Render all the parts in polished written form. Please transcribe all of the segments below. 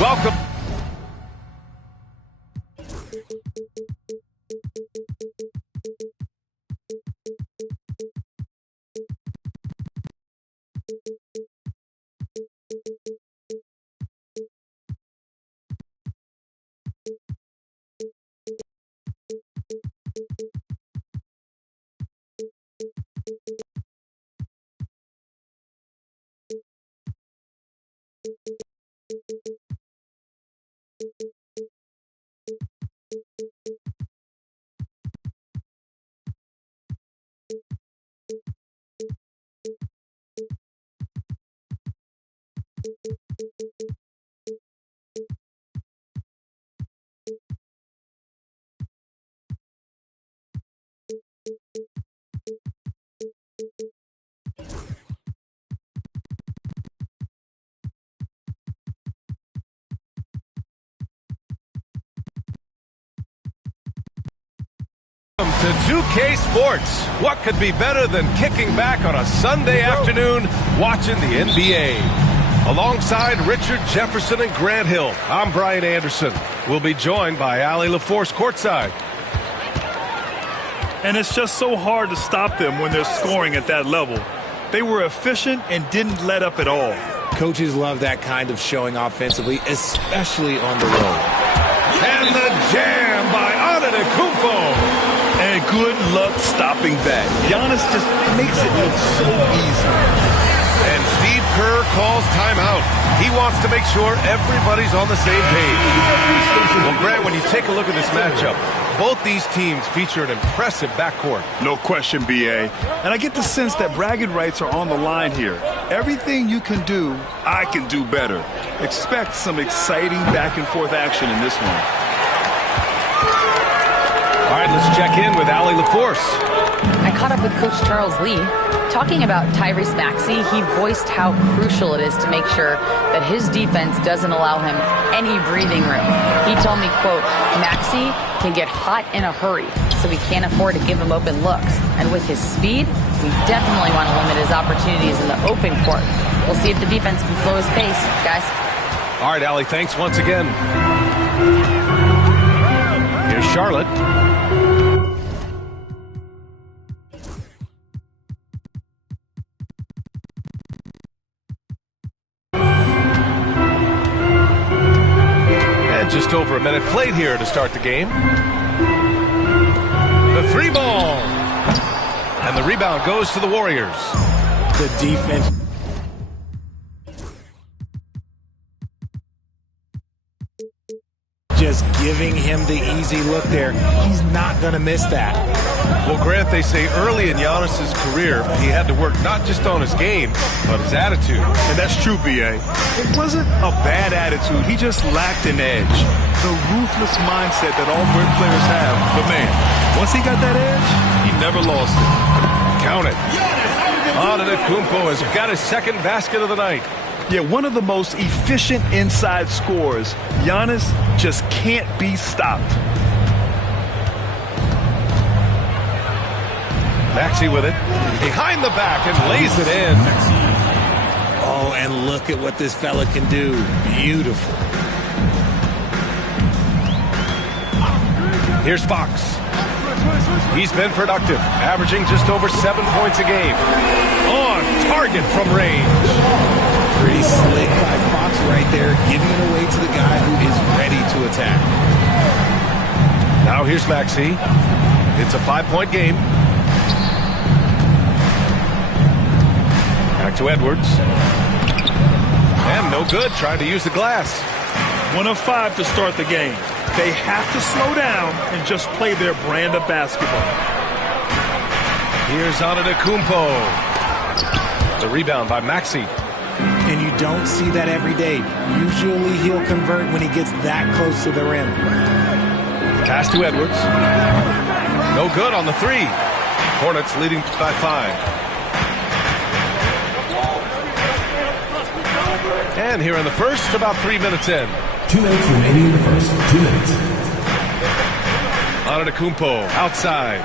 Welcome. To 2K Sports. What could be better than kicking back on a Sunday afternoon watching the NBA? Alongside Richard Jefferson and Grant Hill, I'm Brian Anderson. We'll be joined by Allie LaForce courtside. And it's just so hard to stop them when they're scoring at that level. They were efficient and didn't let up at all. Coaches love that kind of showing offensively, especially on the road. And the jam by Antetokounmpo. And good luck stopping that. Giannis just makes it look so easy. And Steve Kerr calls timeout. He wants to make sure everybody's on the same page. Well, Grant, when you take a look at this matchup, both these teams feature an impressive backcourt. No question, B.A. And I get the sense that bragging rights are on the line here. Everything you can do, I can do better. Expect some exciting back-and-forth action in this one. All right, let's check in with Allie LaForce. I caught up with Coach Charles Lee. Talking about Tyrese Maxey, he voiced how crucial it is to make sure that his defense doesn't allow him any breathing room. He told me, quote, Maxey can get hot in a hurry, so we can't afford to give him open looks. And with his speed, we definitely want to limit his opportunities in the open court. We'll see if the defense can slow his pace, guys. All right, Allie, thanks once again. Here's Charlotte. Just over a minute played here to start the game. The three ball. And the rebound goes to the Warriors. The defense. Just giving him the easy look there. He's not going to miss that. Well, Grant, they say early in Giannis's career, he had to work not just on his game, but his attitude. And that's true, B.A. It wasn't a bad attitude. He just lacked an edge. The ruthless mindset that all great players have. But, man, once he got that edge, he never lost it. Count it. Antetokounmpo has got his second basket of the night. Yeah, one of the most efficient inside scorers. Giannis just can't be stopped. Maxey with it. Behind the back and lays it in. Oh, and look at what this fella can do. Beautiful. Here's Fox. He's been productive, averaging just over 7 points a game. On target from range. Pretty slick by Fox right there, giving it away to the guy who is ready to attack. Now here's Maxey. It's a 5-point game. Back to Edwards. And no good, trying to use the glass. 1 of 5 to start the game. They have to slow down and just play their brand of basketball. Here's Antetokounmpo. The rebound by Maxey. And you don't see that every day. Usually he'll convert when he gets that close to the rim. Pass to Edwards. No good on the three. Hornets leading by 5. And here in the first, about 3 minutes in. 2 minutes remaining in the first. 2 minutes. Antetokounmpo outside.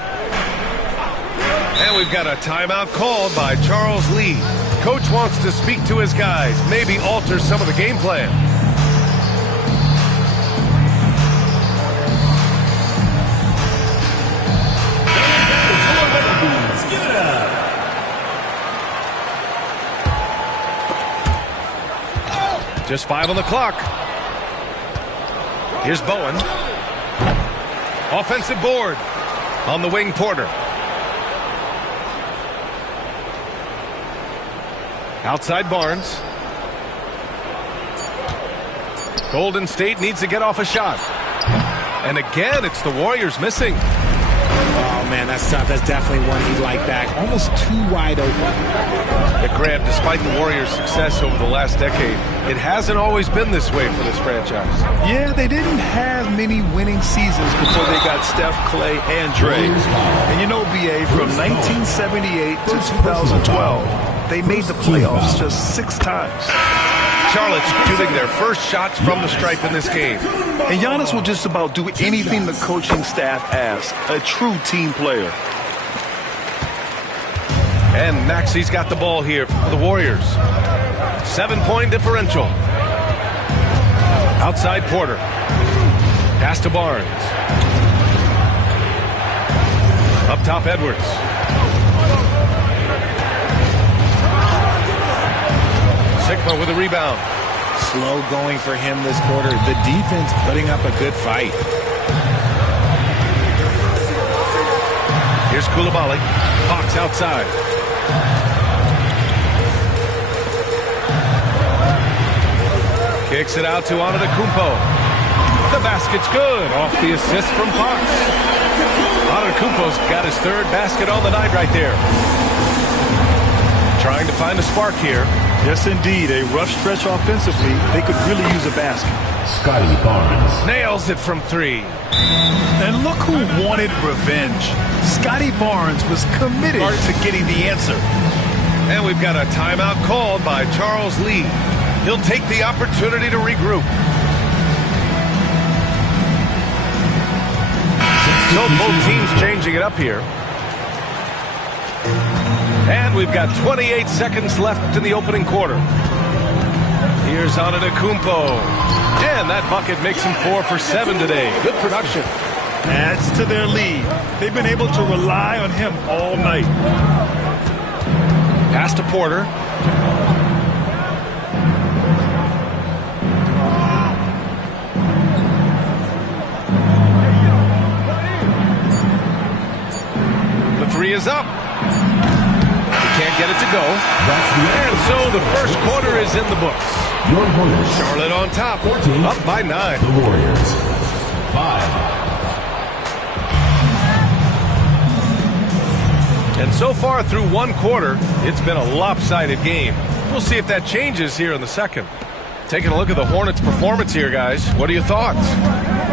And we've got a timeout called by Charles Lee. Coach wants to speak to his guys, maybe alter some of the game plan. Just 5 on the clock. Here's Bowen. Offensive board on the wing, Porter. Outside Barnes. Golden State needs to get off a shot. And again, it's the Warriors missing. Oh, man, that's tough. That's definitely one he'd like back. Almost too wide open. But Grant, despite the Warriors' success over the last decade, it hasn't always been this way for this franchise. Yeah, they didn't have many winning seasons before they got Steph, Clay, and Dre. And you know, BA, from 1978 to 2012, they made the playoffs just 6 times. Charlotte shooting their first shots from the stripe in this game. And Giannis will just about do anything the coaching staff asks. A true team player. And Maxey's got the ball here for the Warriors. 7-point differential. Outside Porter. Pass to Barnes. Up top Edwards. Sigma with a rebound. Slow going for him this quarter. The defense putting up a good fight. Here's Coulibaly. Hawks outside. Kicks it out to Antetokounmpo. The basket's good. Off the assist from Fox. Antetokounmpo's got his 3rd basket on the night right there. Trying to find a spark here. Yes, indeed. A rough stretch offensively. They could really use a basket. Scotty Barnes. Nails it from 3. And look who wanted revenge. Scotty Barnes was committed to getting the answer. And we've got a timeout called by Charles Lee. He'll take the opportunity to regroup. So both teams changing it up here. And we've got 28 seconds left in the opening quarter. Here's Antetokounmpo. And that bucket makes him 4 for 7 today. Good production. Adds to their lead. They've been able to rely on him all night. Pass to Porter. The 3 is up. Can't get it to go. And so the first quarter is in the books. Your Hornets. Charlotte on top. 14. Up by 9. The Warriors. 5. And so far through one quarter, it's been a lopsided game. We'll see if that changes here in the second. Taking a look at the Hornets' performance here, guys. What are your thoughts?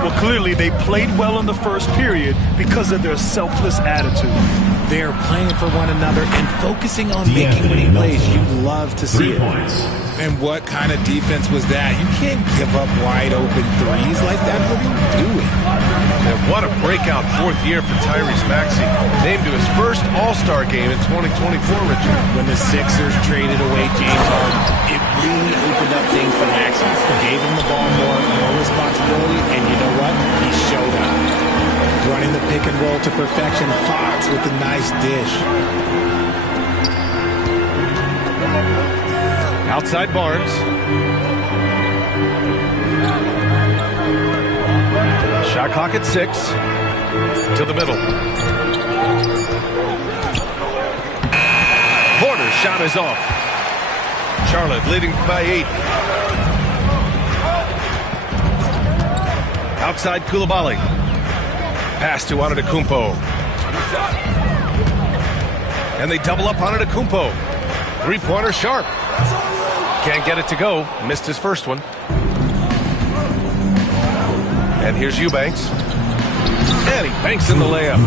Well, clearly they played well in the first period because of their selfless attitude. They're playing for one another and focusing on making winning plays. You love to see 3 it. points. And what kind of defense was that? You can't give up wide open threes like that. What are you doing? And what a breakout 4th year for Tyrese Maxey. Named to his first All-Star game in 2024, Richard. When the Sixers traded away James Harden, it really opened up things for Maxey. Gave him the ball more responsibility, and you know what? He showed up. Running the pick and roll to perfection. Fox with a nice dish. Outside Barnes. Shot clock at 6. To the middle. Porter's shot is off. Charlotte leading by 8. Outside Coulibaly. Pass to Antetokounmpo. And they double up Antetokounmpo. 3-pointer sharp. Can't get it to go. Missed his first one. And here's Eubanks. And he banks in the layup.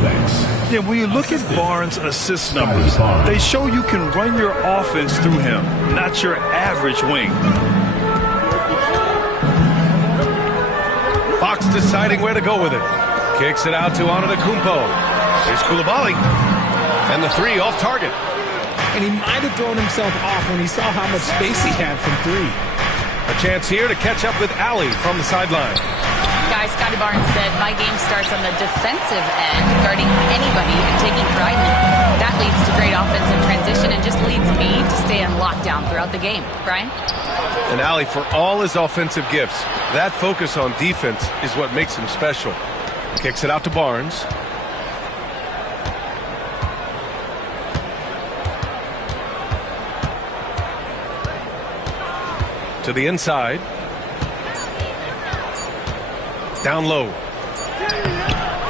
Yeah, when you look at Barnes' assist numbers, they show you can run your offense through him, not your average wing. Fox deciding where to go with it. Kicks it out to Antetokounmpo. Here's Coulibaly. And the 3 off target. And he might have thrown himself off when he saw how much space he had from 3. A chance here to catch up with Allie from the sideline. Guys, Scotty Scotty Barnes said, "My game starts on the defensive end, guarding anybody and taking pride in it. That leads to great offensive transition and just leads me to stay on lockdown throughout the game." Brian? And Allie, for all his offensive gifts, that focus on defense is what makes him special. Kicks it out to Barnes. To the inside. Down low.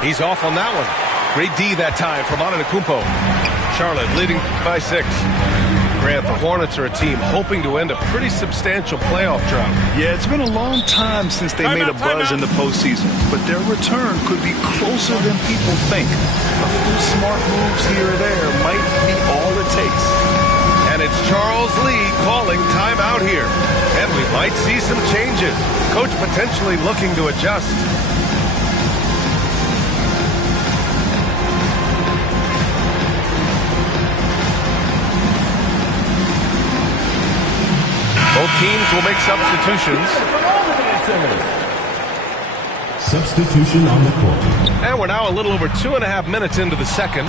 He's off on that one. Great D that time from Antetokounmpo. Charlotte leading by 6. Grant, the Hornets are a team hoping to end a pretty substantial playoff drought. Yeah, it's been a long time since they made a buzz in the postseason, but their return could be closer than people think. A few smart moves here or there might be all it takes. And it's Charles Lee calling timeout here. And we might see some changes. Coach potentially looking to adjust. Both teams will make substitutions. Substitution on the court. And we're now a little over 2.5 minutes into the second.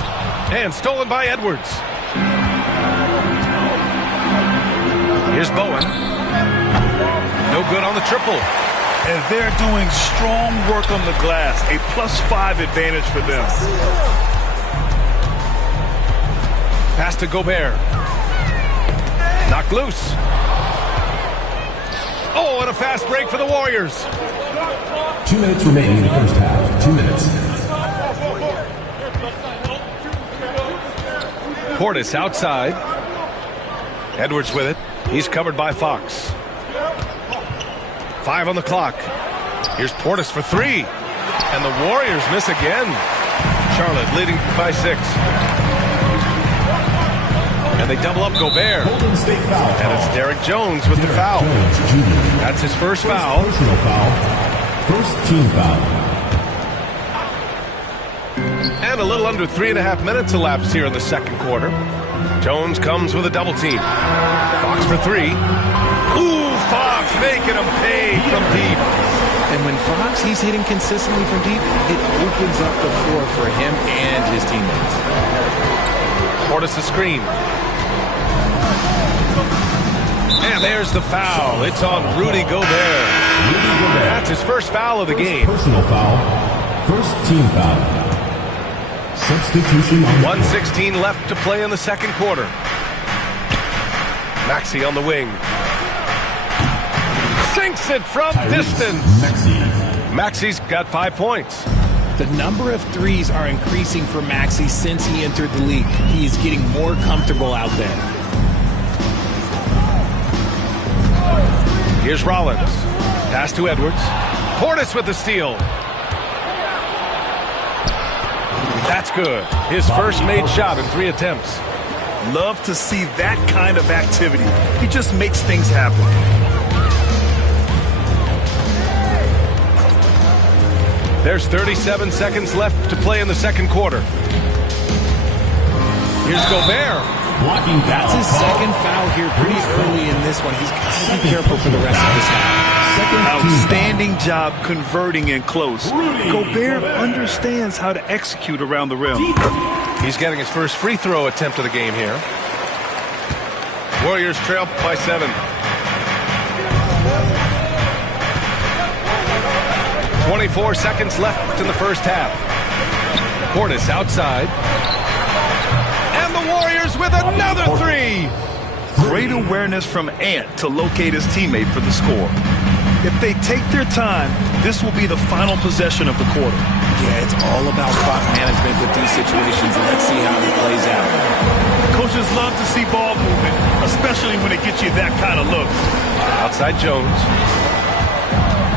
And stolen by Edwards. Here's Bowen. No good on the triple. And they're doing strong work on the glass. A +5 advantage for them. Pass to Gobert. Knocked loose. Oh, and a fast break for the Warriors. 2 minutes remaining in the first half. 2 minutes. Portis outside. Edwards with it. He's covered by Fox. 5 on the clock. Here's Portis for 3. And the Warriors miss again. Charlotte leading by 6. And they double up Gobert. And it's Derek Jones with the foul. That's his first foul. Personal foul. First team foul. And a little under 3.5 minutes elapsed here in the second quarter. Jones comes with a double team. Fox for 3. Ooh, Fox making him pay from deep. And when Fox, he's hitting consistently from deep, it opens up the floor for him and his teammates. Portis the screen. And there's the foul. It's on Rudy Gobert. That's his first foul of the game. Personal foul. First team foul. Substitution on 1:16 left to play in the second quarter. Maxey on the wing. Sinks it from distance. Maxey's got 5 points. The number of threes are increasing for Maxey since he entered the league. He is getting more comfortable out there. Here's Rollins. Pass to Edwards. Portis with the steal. That's good. His first made shot in 3 attempts. Love to see that kind of activity. He just makes things happen. There's 37 seconds left to play in the second quarter. Here's Gobert. Blocking. That's his second foul here pretty early in this one. He's got to be careful for the rest of this half. Outstanding job converting in close. Gobert understands how to execute around the rim. He's getting his first free throw attempt of the game here. Warriors trail by 7. 24 seconds left in the first half. Portis outside. And the Warriors with another 3. Great awareness from Ant to locate his teammate for the score. If they take their time, this will be the final possession of the quarter. Yeah, it's all about clock management with these situations. Let's see how it plays out. Coaches love to see ball movement, especially when it gets you that kind of look. Outside Jones.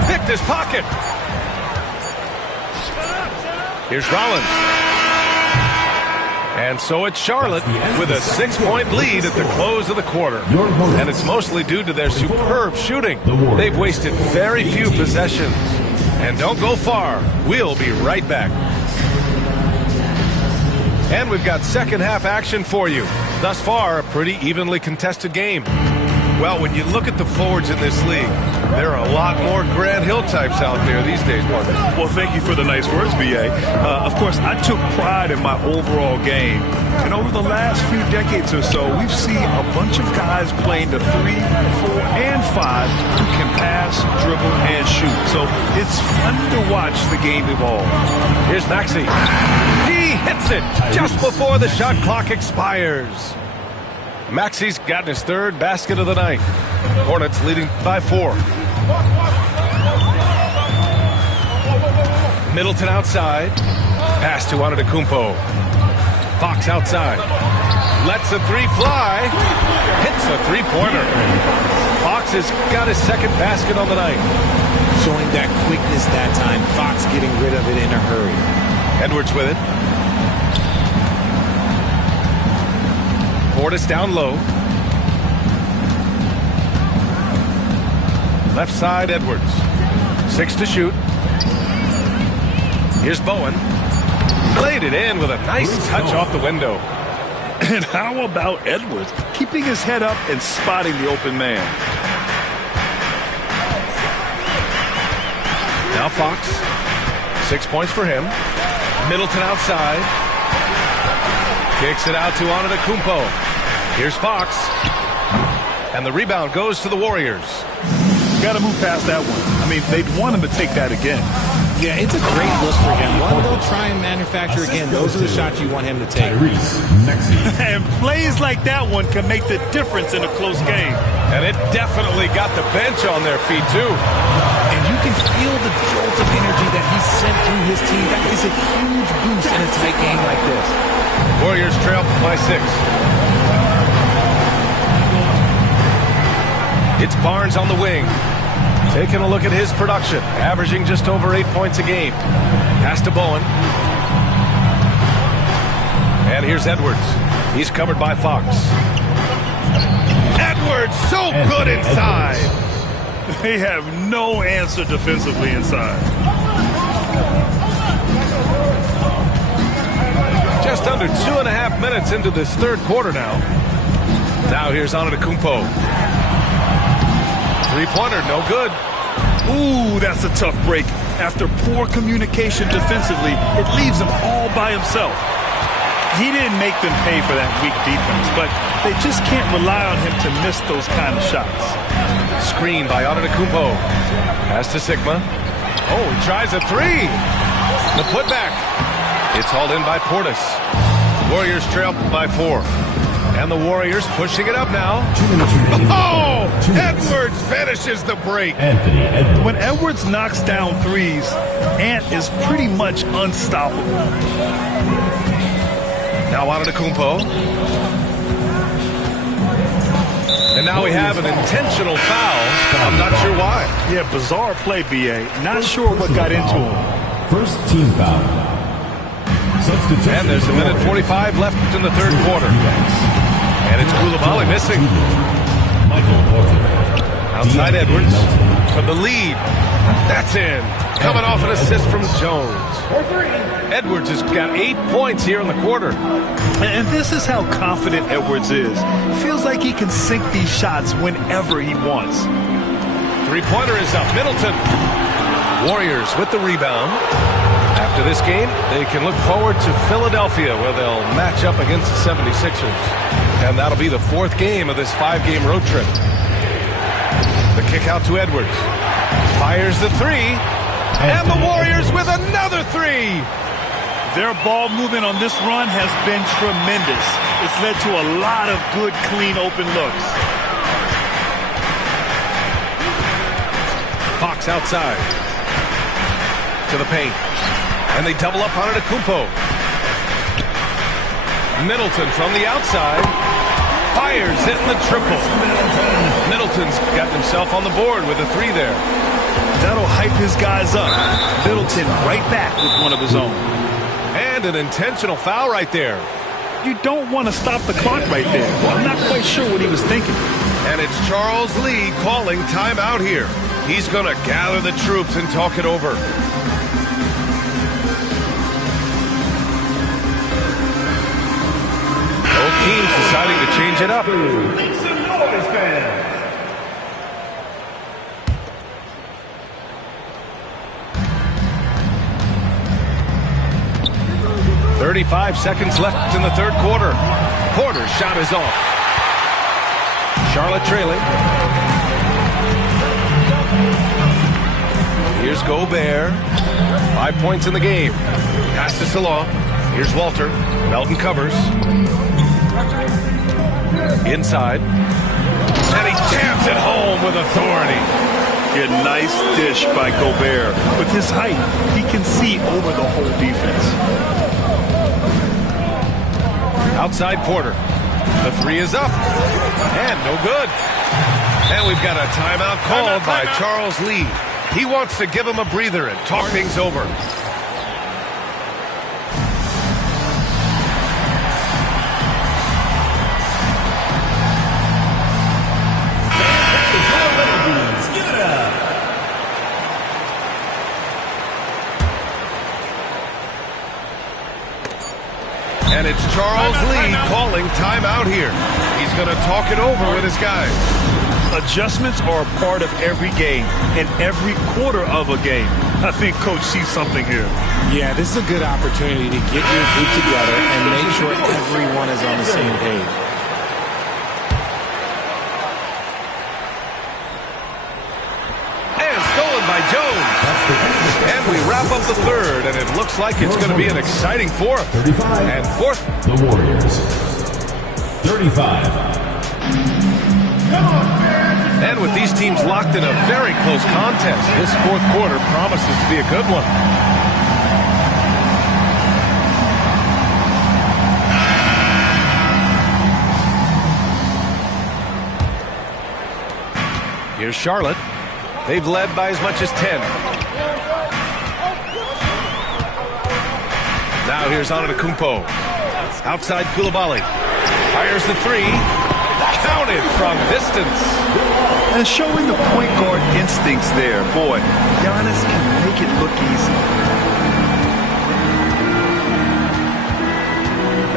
Picked his pocket. Here's Rollins. And so it's Charlotte with a 6-point lead at the close of the quarter. And it's mostly due to their superb shooting. They've wasted very few possessions. And don't go far. We'll be right back. And we've got second half action for you. Thus far, a pretty evenly contested game. Well, when you look at the forwards in this league, There are a lot more Grant Hill types out there these days, partner. Well, thank you for the nice words, B.A. Of course, I took pride in my overall game. And over the last few decades or so, we've seen a bunch of guys playing the 3, 4, and 5 who can pass, dribble, and shoot. So it's fun to watch the game evolve. Here's Maxey. He hits it just before the shot clock expires. Maxey's gotten his 3rd basket of the night. Hornets leading by 4. Middleton outside. Pass to Antetokounmpo. Fox outside. Lets the 3 fly. Hits a 3-pointer. Fox has got his 2nd basket on the night. Showing that quickness that time. Fox getting rid of it in a hurry. Edwards with it. Portis down low. Left side, Edwards. 6 to shoot. Here's Bowen. Laid it in with a nice touch off the window. And how about Edwards keeping his head up and spotting the open man? Now Fox. 6 points for him. Middleton outside. Kicks it out to Antetokounmpo. Here's Fox. And the rebound goes to the Warriors. Got to move past that one. I mean, they'd want him to take that again. Yeah, it's a great look for him. One they'll try and manufacture again. Those are the shots you want him to take. And plays like that one can make the difference in a close game. And it definitely got the bench on their feet, too. And you can feel the jolt of energy that he sent through his team. That is a huge boost in a tight game like this. Warriors trail by 6. It's Barnes on the wing. Taking a look at his production. Averaging just over 8 points a game. Pass to Bowen. And here's Edwards. He's covered by Fox. Edwards, so good inside. They have no answer defensively inside. Just under 2.5 minutes into this 3rd quarter now. Now here's Antetokounmpo. 3-pointer, no good. Ooh, that's a tough break. After poor communication defensively, it leaves him all by himself. He didn't make them pay for that weak defense, but they just can't rely on him to miss those kind of shots. Screen by Antetokounmpo. Pass to Sigma. Oh, he tries a 3. The putback. It's hauled in by Portis. Warriors trail by 4. And the Warriors pushing it up now. Oh! Edwards finishes the break. When Edwards knocks down threes, Ant is pretty much unstoppable. Now Antetokounmpo. And now we have an intentional foul. I'm not sure why. Yeah, bizarre play, B.A. Not sure what got into him. First team foul. And there's a minute 45 left in the 3rd quarter. And it's Coulibaly missing. Outside Edwards for the lead. That's in. Coming off an assist from Jones. Edwards has got 8 points here in the quarter. And this is how confident Edwards is. Feels like he can sink these shots whenever he wants. 3-pointer is up. Middleton. Warriors with the rebound. After this game, they can look forward to Philadelphia, where they'll match up against the 76ers. And that'll be the 4th game of this 5-game road trip. The kick out to Edwards. Fires the 3. And the Warriors with another 3. Their ball movement on this run has been tremendous. It's led to a lot of good, clean, open looks. Fox outside. To the paint. And they double up on Antetokounmpo. Middleton from the outside. Fires, hitting the triple. Middleton's got himself on the board with a 3 there. That'll hype his guys up. Middleton right back with one of his own. And an intentional foul right there. You don't want to stop the clock right there. I'm not quite sure what he was thinking. And it's Charles Lee calling timeout here. He's going to gather the troops and talk it over. Both teams deciding to change it up. 35 seconds left in the third quarter. Porter's shot is off. Charlotte trailing. Here's Gobert. 5 points in the game. Pass to Salon. Here's Walter. Melton covers. Inside. And he jams it home with authority. A nice dish by Gobert. With his height, he can see over the whole defense. Outside Porter. The three is up. And no good. And we've got a timeout called by Charles Lee. He wants to give him a breather and talk things over. And it's Charles Lee calling timeout here. He's going to talk it over with his guys. Adjustments are a part of every game and every quarter of a game. I think Coach sees something here. Yeah, this is a good opportunity to get your group together and make sure everyone is on the same page. And stolen by Jones. And we wrap up the third, and it looks like it's going to be an exciting fourth. 35. And fourth. The Warriors. 35. And with these teams locked in a very close contest, this fourth quarter promises to be a good one. Here's Charlotte. They've led by as much as 10. Now here's Antetokounmpo. Outside Coulibaly. Fires the three. Counted from distance. And showing the point guard instincts there. Boy, Giannis can make it look easy.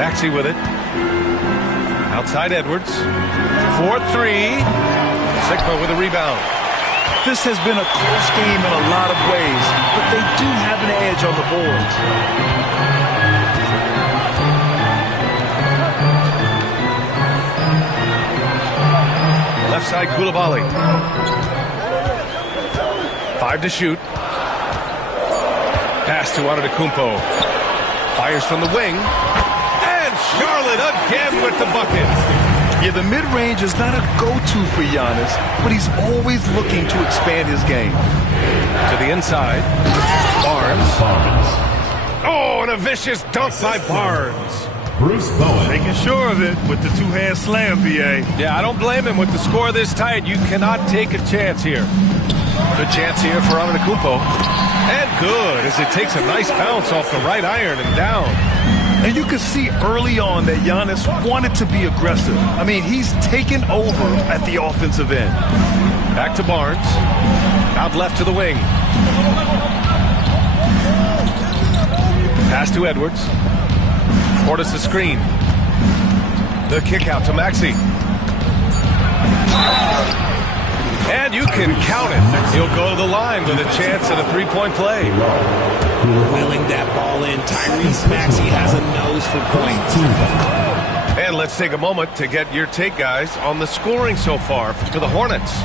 Maxey with it. Outside Edwards. 4-3. Sigma with a rebound. This has been a close game in a lot of ways, but they do have an edge on the boards. Left side Coulibaly. 5 to shoot. Pass to Antetokounmpo. Fires from the wing. And Charlotte again with the bucket. Yeah, the mid-range is not a go-to for Giannis, but he's always looking to expand his game. To the inside. Barnes. Oh, and a vicious dunk by Barnes. Bruce Bowen. Making sure of it with the two-hand slam, B.A. Yeah, I don't blame him. With the score this tight, you cannot take a chance here. Good chance here for Antetokounmpo. And good, as it takes a nice bounce off the right iron and down. And you can see early on that Giannis wanted to be aggressive. I mean, he's taken over at the offensive end. Back to Barnes. Out left to the wing. Pass to Edwards. Portis the screen. The kick out to Maxey. And you can count it. He'll go to the line with a chance at a three-point play. Wheeling that ball in. Tyrese Maxey has a nose for points. And let's take a moment to get your take, guys, on the scoring so far for the Hornets.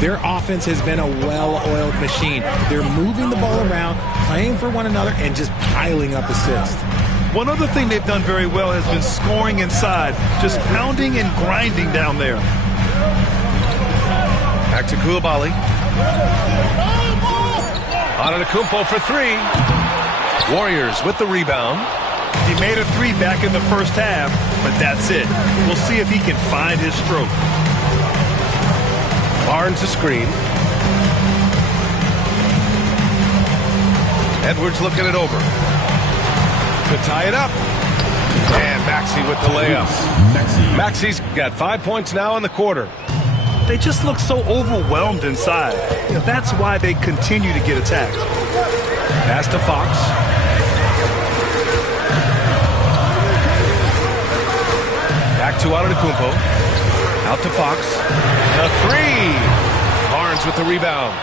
Their offense has been a well-oiled machine. They're moving the ball around, playing for one another, and just piling up assists. One other thing they've done very well has been scoring inside, just pounding and grinding down there. Back to Coulibaly. Antetokounmpo for three. Warriors with the rebound. He made a three back in the first half, but that's it. We'll see if he can find his stroke. Barnes the screen. Edwards looking it over. To tie it up. And Maxey with the layup. Maxey's got 5 points now in the quarter. They just look so overwhelmed inside. That's why they continue to get attacked. Pass to Fox. Back to Antetokounmpo. Out to Fox. The three. Barnes with the rebound.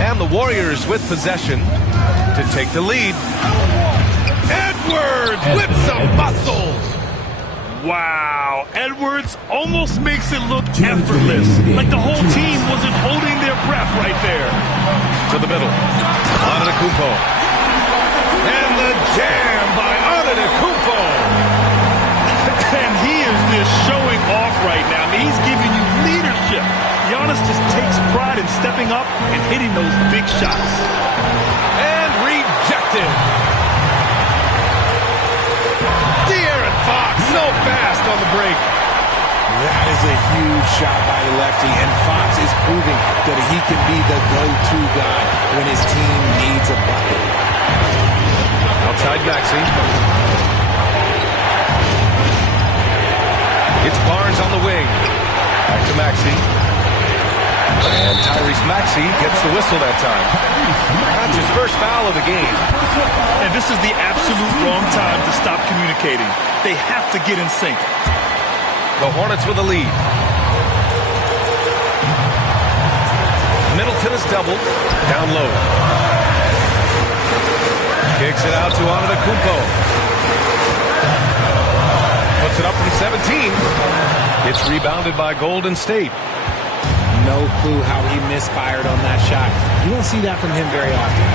And the Warriors with possession to take the lead. Edwards! some muscle. Wow, Edwards almost makes it look effortless, like the whole team wasn't holding their breath right there. To the middle, Antetokounmpo. And the jam by Antetokounmpo. And he is just showing off right now. I mean, he's giving you leadership. Giannis just takes pride in stepping up and hitting those big shots. And rejected. De'Aaron Fox, so fast on the break. That is a huge shot by the lefty, and Fox is proving that he can be the go-to guy when his team needs a bucket. Outside Maxey. It's Barnes on the wing. Back to Maxey. And Tyrese Maxey gets the whistle that time. That's his first foul of the game. And this is the absolute wrong time to stop communicating. They have to get in sync. The Hornets with a lead. Middleton is doubled. Down low. Kicks it out to Antetokounmpo. Puts it up from 17. It's rebounded by Golden State. No clue how he misfired on that shot. You don't see that from him very often.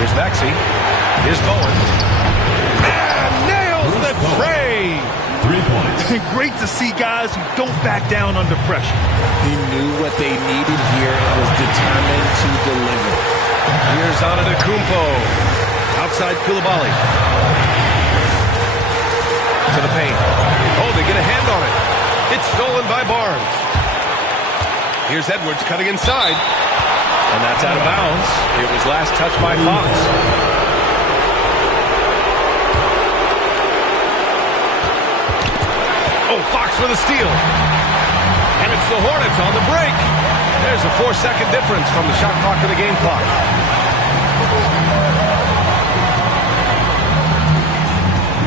Here's Maxey. Here's Bowen. And nails the tray. 3 points. Great to see guys who don't back down under pressure. He knew what they needed here and was determined to deliver. Here's Antetokounmpo. Outside Coulibaly. To the paint. Oh, they get a hand on it. It's stolen by Barnes. Here's Edwards cutting inside. And that's out of bounds. It was last touched by Fox. Oh, Fox with a steal. And it's the Hornets on the break. There's a 4-second difference from the shot clock to the game clock.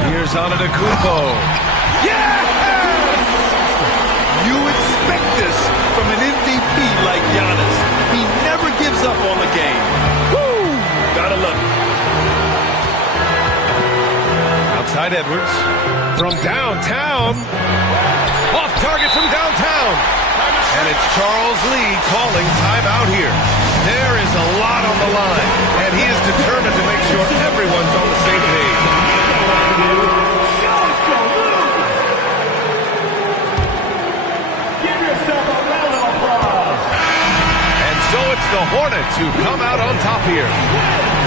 Here's Antetokounmpo. Yes! You expect this from an MVP like Giannis. He never gives up on the game. Woo! Gotta love it. Outside Edwards. From downtown. Off target from downtown. And it's Charles Lee calling timeout here. There is a lot on the line. And he is determined to make sure everyone's on the same page. So it's the Hornets who come out on top here.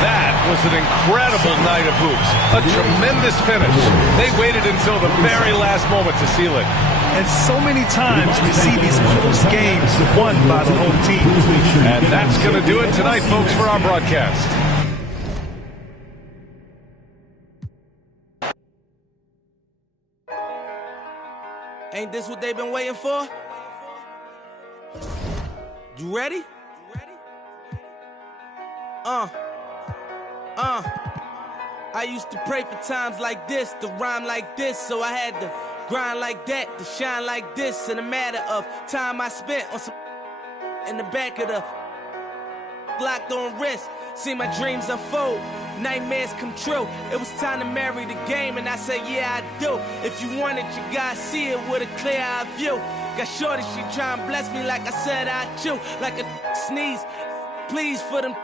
That was an incredible night of hoops. A tremendous finish. They waited until the very last moment to seal it. And so many times we see these close games won by the home team. And that's going to do it tonight, folks, for our broadcast. Ain't this what they've been waiting for? You ready? I used to pray for times like this, to rhyme like this, so I had to grind like that, to shine like this. In a matter of time I spent on some in the back of the locked on wrist, see my dreams unfold, nightmares come true. It was time to marry the game, and I said, yeah, I do. If you want it, you gotta see it with a clear eye view. Got shorty, she try and bless me like I said I chew, like a sneeze. Please for them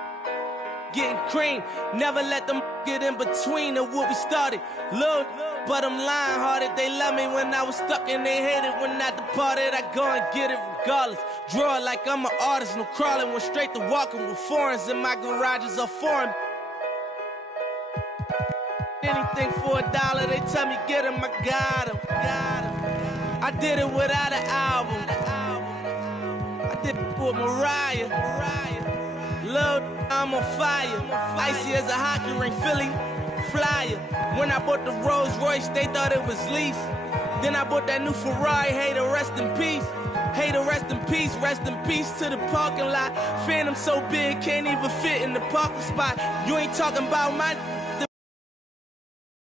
getting cream. Never let them get in between of what we started. Look, but I'm lying hearted. They love me when I was stuck and they hated when I departed. I go and get it regardless. Draw it like I'm an artist. No crawling, went straight to walking with foreigns in my garages are foreign. Anything for $1, they tell me get him, I got him. I did it without an album. I did it with Mariah. Lord, I'm on fire. Icy as a hockey ring, Philly flyer. When I bought the Rolls Royce, they thought it was lease. Then I bought that new Ferrari, hey, to rest in peace. Hey, to rest in peace to the parking lot. Phantom so big, can't even fit in the parking spot. You ain't talking about my